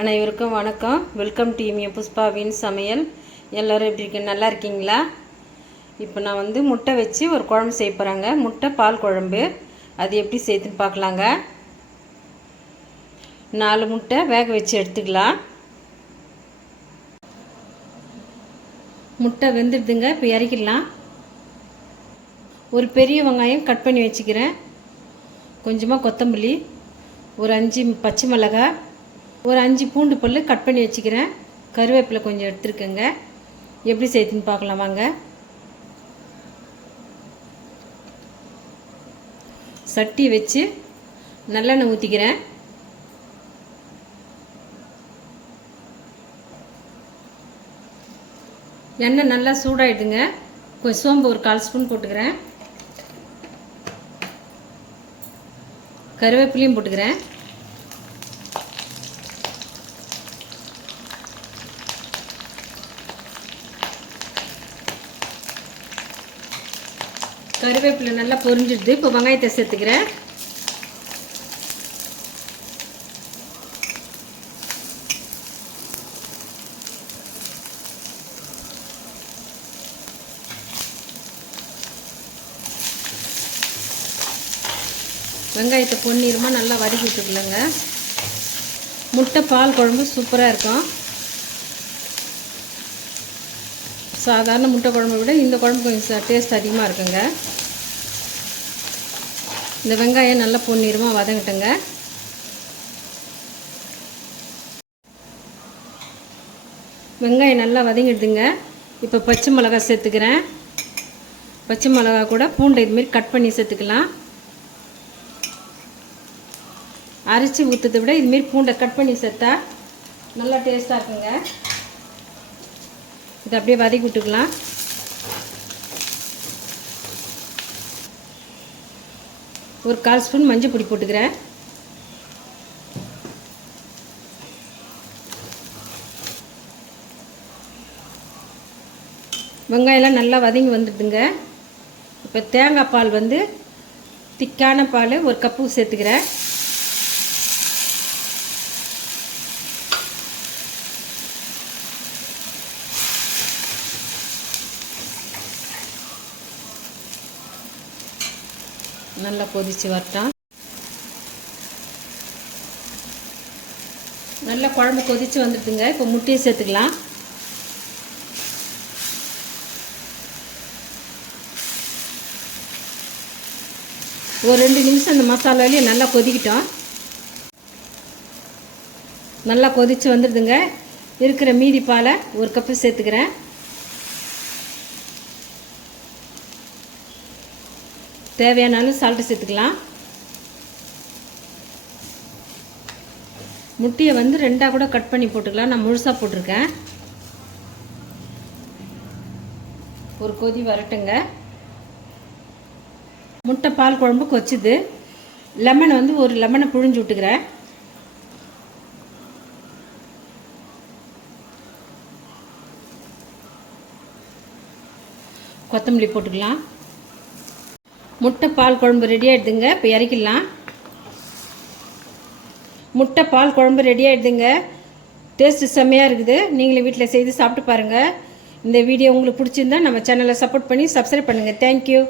அனைவருக்கும் வணக்கம். Welcome to இமிய புஷ்பாவின் சமையல். எல்லோரும் எப்படி இருக்கீங்க? நல்லா இருக்கீங்களா? இப்போ நான் முட்டை வச்சு ஒரு குழம்பு செய்ய போகிறாங்க. முட்டை பால் குழம்பு. அது எப்படி செய்யுதுன்னு பார்க்கலாங்க. 4 முட்டை வேக வச்சு எடுத்துக்கலாம். முட்டை வெந்துடுதுங்க. இப்போ இறக்கிடலாம். ஒரு பெரிய வெங்காயம் கட் பண்ணி வச்சுக்கிறேன். கொஞ்சமாக கொத்தமல்லி, ஒரு 5 பச்சை மிளகாய், ஒரு 5 பூண்டு பல் கட் பண்ணி வச்சுக்கிறேன். கருவேப்பிலை கொஞ்சம் எடுத்துருக்கேங்க. எப்படி செய்யுதுன்னு பார்க்கலாம் வாங்க. சட்டி வச்சு நல்லெண்ணெய் ஊற்றிக்கிறேன். எண்ணெய் நல்லா சூடாகிடுங்க. கொஞ்சம் சோம்பு ஒரு 1/4 ஸ்பூன் போட்டுக்கிறேன். கருவேப்பிலையும் போட்டுக்கிறேன். கருவேப்பிலை நல்லா பொரிஞ்சிடுது. இப்போ வெங்காயத்தை சேர்த்துக்கிறேன். வெங்காயத்தை பொன்னிறமாக நல்லா வதக்கி விட்டுக்கலங்க. முட்டை பால் குழம்பு சூப்பராக இருக்கும். சாதாரண முட்டை குழம்பை விட இந்த குழம்பு கொஞ்சம் டேஸ்ட் அதிகமாக இருக்குங்க. இந்த வெங்காயம் நல்லா பொன்னிறமாக வதங்கட்டுங்க. வெங்காயம் நல்லா வதங்கிடுதுங்க. இப்போ பச்சை மிளகாய் சேர்த்துக்கிறேன். பச்சை மிளகாய் கூட பூண்டை இதுமாரி கட் பண்ணி சேர்த்துக்கலாம். அரைச்சி ஊற்றுறதை விட இதுமாரி பூண்டை கட் பண்ணி சேர்த்தா நல்லா டேஸ்ட்டாக இருக்குங்க. இதை அப்படியே வதக்கி விட்டுக்கலாம். ஒரு 1/4 ஸ்பூன் மஞ்சள் பொடி போட்டுக்கிறேன். வெங்காயம்லாம் நல்லா வதங்கி வந்துடுதுங்க. இப்போ தேங்காய் பால் திக்கான பால் 1 கப்பு சேர்த்துக்கிறேன். நல்லா கொதிச்சு வரட்டும். நல்லா குழம்பு கொதிச்சு வந்துடுதுங்க. இப்போ முட்டையை சேர்த்துக்கலாம். ஒரு 2 நிமிஷம் இந்த மசாலாலேயே நல்லா கொதிக்கிட்டோம். நல்லா கொதிச்சு வந்துடுதுங்க. இருக்கிற மீதி பாலை 1 கப்பு சேர்த்துக்கிறேன். தேவையானாலும் சால்ட்டு சேர்த்துக்கலாம். முட்டையை 2ஆக கூட கட் பண்ணி போட்டுக்கலாம். நான் முழுசாக போட்டிருக்கேன். ஒரு கொதி வரட்டுங்க. முட்டை பால் குழம்பு கொச்சுது. லெமன் ஒரு லெமனை புழிஞ்சு விட்டுக்கிறேன். கொத்தமல்லி போட்டுக்கலாம். முட்டை பால் குழம்பு ரெடி ஆகிடுதுங்க. இப்போ இறக்கிடலாம். முட்டை பால் குழம்பு ரெடி ஆகிடுதுங்க. டேஸ்ட்டு செம்மையாக இருக்குது. நீங்களே வீட்டில் செய்து சாப்பிட்டு பாருங்கள். இந்த வீடியோ உங்களுக்கு பிடிச்சிருந்தா நம்ம சேனலை சப்போர்ட் பண்ணி சப்ஸ்கிரைப் பண்ணுங்கள். தேங்க்யூ.